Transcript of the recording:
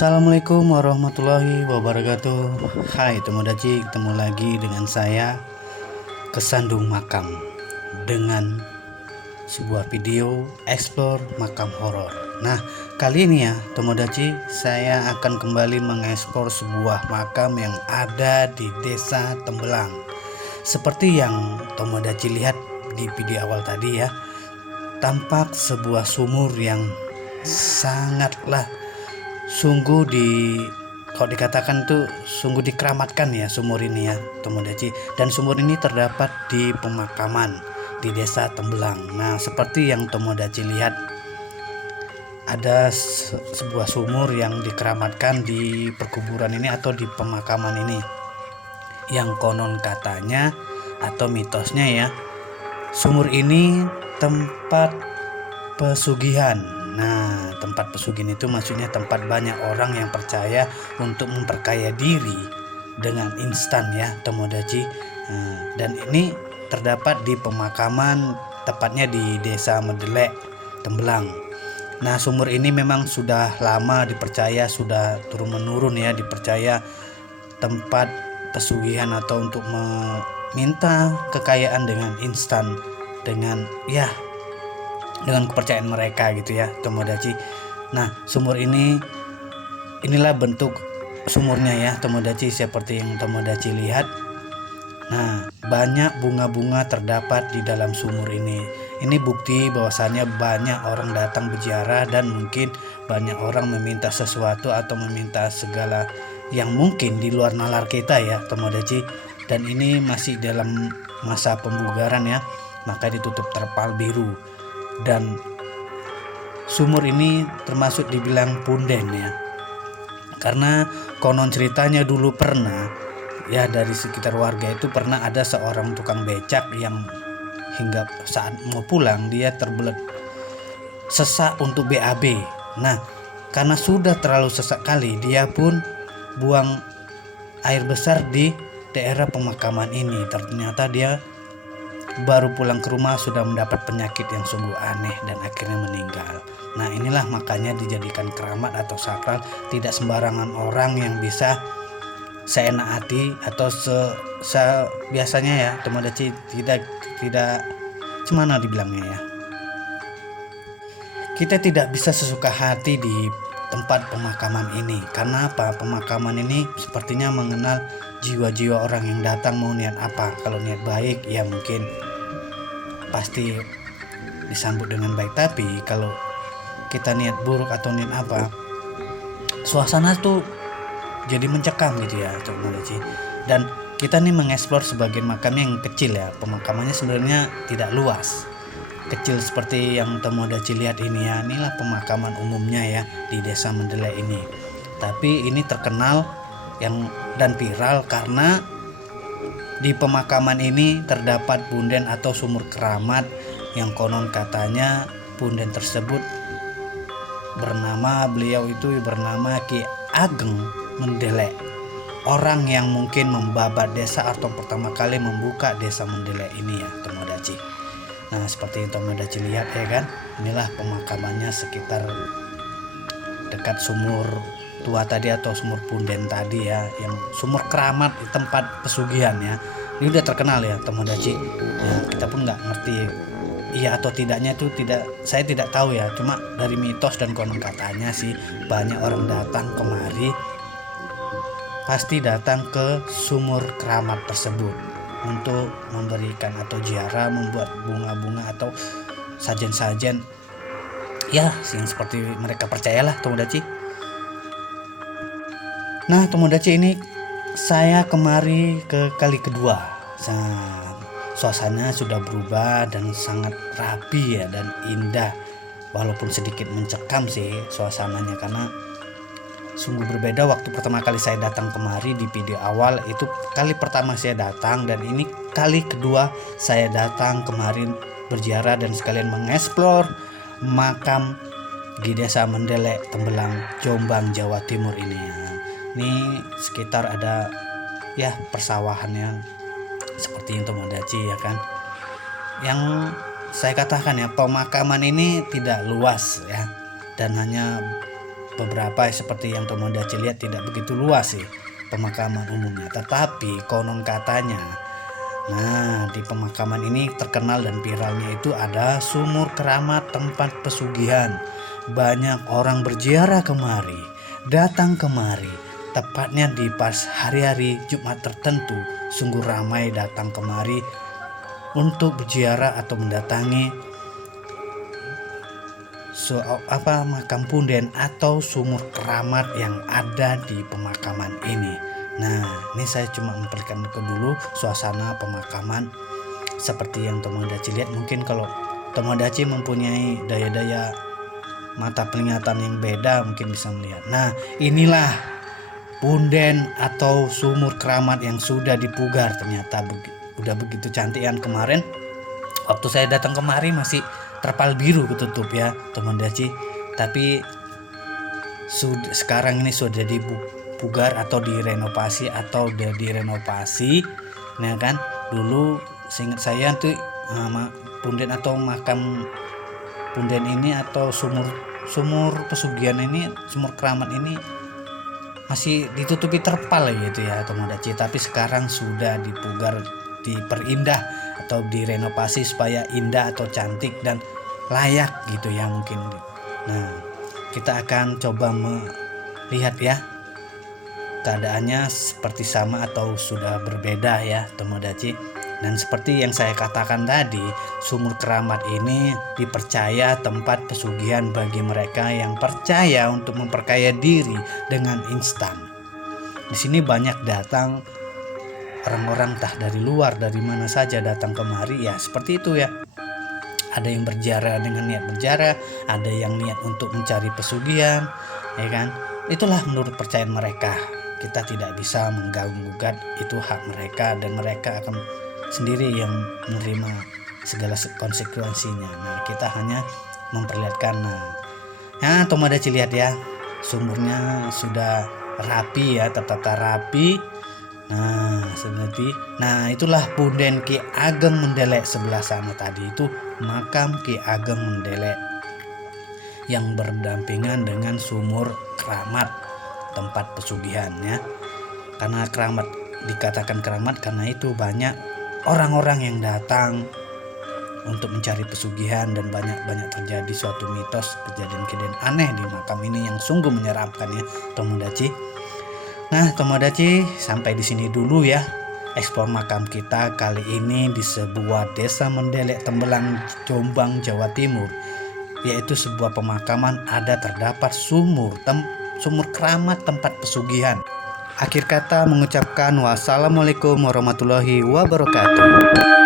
Assalamualaikum warahmatullahi wabarakatuh. Hai Tomodachi, ketemu lagi dengan saya Kesandung Makam dengan sebuah video explore makam horor. Nah, kali ini ya Tomodachi, saya akan kembali mengeksplor sebuah makam yang ada di Desa Tembelang. Seperti yang Tomodachi lihat di video awal tadi ya, tampak sebuah sumur yang sangatlah sungguh kalau dikatakan tuh sungguh dikeramatkan ya sumur ini ya Tomodachi, dan sumur ini terdapat di pemakaman di Desa Tembelang. Nah, seperti yang Tomodachi lihat, ada sebuah sumur yang dikeramatkan di perkuburan ini atau di pemakaman ini, yang konon katanya atau mitosnya ya, sumur ini tempat pesugihan. Nah, tempat pesugihan itu maksudnya tempat banyak orang yang percaya untuk memperkaya diri dengan instan ya Tomodachi. Dan ini terdapat di pemakaman, tepatnya di Desa Mendelek, Tembelang. Nah, sumur ini memang sudah lama dipercaya, sudah turun menurun ya, dipercaya tempat pesugihan atau untuk meminta kekayaan dengan instan, dengan kepercayaan mereka gitu ya Tomodachi. Nah, sumur inilah bentuk sumurnya ya Tomodachi, seperti yang Tomodachi lihat. Nah, banyak bunga-bunga terdapat di dalam sumur ini. Ini bukti bahwasannya banyak orang datang berziarah dan mungkin banyak orang meminta sesuatu atau meminta segala yang mungkin di luar nalar kita ya Tomodachi. Dan ini masih dalam masa pembugaran ya, maka ditutup terpal biru. Dan sumur ini termasuk dibilang punden ya, karena konon ceritanya dulu pernah ya, dari sekitar warga itu pernah ada seorang tukang becak yang hingga saat mau pulang dia terbelet sesak untuk BAB. Nah, karena sudah terlalu sesak kali, dia pun buang air besar di daerah pemakaman ini. Ternyata dia baru pulang ke rumah sudah mendapat penyakit yang sungguh aneh dan akhirnya meninggal. Nah, inilah makanya dijadikan keramat atau sakral. Tidak sembarangan orang yang bisa seenak hati atau biasanya ya Tomodachi, tidak gimana dibilangnya ya, kita tidak bisa sesuka hati di tempat pemakaman ini. Karena apa? Pemakaman ini sepertinya mengenal jiwa-jiwa orang yang datang mau niat apa. Kalau niat baik ya mungkin pasti disambut dengan baik, tapi kalau kita niat buruk atau niat apa, suasana tuh jadi mencekam gitu ya Tomodachi. Dan kita nih mengeksplor sebagian makamnya yang kecil ya, pemakamannya sebenarnya tidak luas, kecil seperti yang Tomodachi lihat ini ya. Inilah pemakaman umumnya ya di Desa Mendelek ini. Tapi ini terkenal dan viral karena di pemakaman ini terdapat punden atau sumur keramat yang konon katanya punden tersebut bernama Ki Ageng Mendelek, orang yang mungkin membabat desa atau pertama kali membuka Desa Mendelek ini ya Tomodachi. Nah, seperti yang Tomodachi lihat ya kan, inilah pemakamannya sekitar dekat sumur tua tadi atau sumur punden tadi ya, yang sumur keramat tempat pesugihan ya. Ini udah terkenal ya Tomodachi ya, kita pun nggak ngerti iya atau tidaknya itu, saya tidak tahu ya, cuma dari mitos dan konon katanya sih banyak orang datang kemari, pasti datang ke sumur keramat tersebut untuk memberikan atau ziarah, membuat bunga-bunga atau sajen-sajen ya yang seperti mereka percayalah Tomodachi. Nah, Tomodachi, ini saya kemari ke kali kedua. Suasana sudah berubah dan sangat rapi ya dan indah, walaupun sedikit mencekam sih suasananya karena sungguh berbeda. Waktu pertama kali saya datang kemari di video awal itu kali pertama saya datang, dan ini kali kedua saya datang kemarin berziarah dan sekalian mengeksplor makam di Desa Mendelek, Tembelang, Jombang, Jawa Timur ini ya. Ini sekitar ada ya persawahannya seperti yang Tomodachi ya kan. Yang saya katakan ya, pemakaman ini tidak luas ya, dan hanya beberapa seperti yang Tomodachi lihat tidak begitu luas sih pemakaman umumnya, tetapi konon katanya, nah di pemakaman ini terkenal dan viralnya itu ada sumur keramat tempat pesugihan. Banyak orang berziarah kemari, datang kemari, tepatnya di pas hari-hari Jumat tertentu. Sungguh ramai datang kemari untuk berziarah atau mendatangi makam punden atau sumur keramat yang ada di pemakaman ini. Nah, ini saya cuma memperlihatkan dulu suasana pemakaman seperti yang Tomodachi lihat. Mungkin kalau Tomodachi mempunyai daya-daya mata penglihatan yang beda, mungkin bisa melihat. Nah, inilah punden atau sumur keramat yang sudah dipugar. Ternyata udah begitu cantik kan. Kemarin waktu saya datang kemari masih terpal biru ketutup ya Tomodachi, tapi sekarang ini sudah dipugar atau direnovasi nah kan. Dulu seingat saya tuh punden atau makam punden ini atau sumur pesugihan ini, sumur keramat ini masih ditutupi terpal gitu ya Tomodachi, tapi sekarang sudah dipugar, diperindah atau direnovasi supaya indah atau cantik dan layak gitu ya mungkin. Nah, kita akan coba melihat ya keadaannya seperti sama atau sudah berbeda ya Tomodachi. Dan seperti yang saya katakan tadi, sumur keramat ini dipercaya tempat pesugihan bagi mereka yang percaya untuk memperkaya diri dengan instan. Di sini banyak datang orang-orang entah dari luar, dari mana saja datang kemari ya seperti itu ya. Ada yang berziarah dengan niat berziarah, ada yang niat untuk mencari pesugihan, ya kan. Itulah menurut percayaan mereka. Kita tidak bisa mengganggu-gugat, itu hak mereka dan mereka akan sendiri yang menerima segala konsekuensinya. Nah, kita hanya memperlihatkan. Nah, Tomodachi lihat ya, sumurnya sudah rapi ya, tertata rapi. Nah, itulah punden Ki Ageng Mendelek sebelah sana tadi, itu makam Ki Ageng Mendelek yang berdampingan dengan sumur keramat tempat pesugihan ya. Karena keramat dikatakan keramat karena itu banyak orang-orang yang datang untuk mencari pesugihan dan banyak terjadi suatu mitos, kejadian-kejadian aneh di makam ini yang sungguh menyeramkan ya Tomodachi. Nah, Tomodachi sampai di sini dulu ya eksplor makam kita kali ini di sebuah desa Mendelek Tembelang, Jombang, Jawa Timur, yaitu sebuah pemakaman ada terdapat sumur keramat tempat pesugihan. Akhir kata mengucapkan wassalamualaikum warahmatullahi wabarakatuh.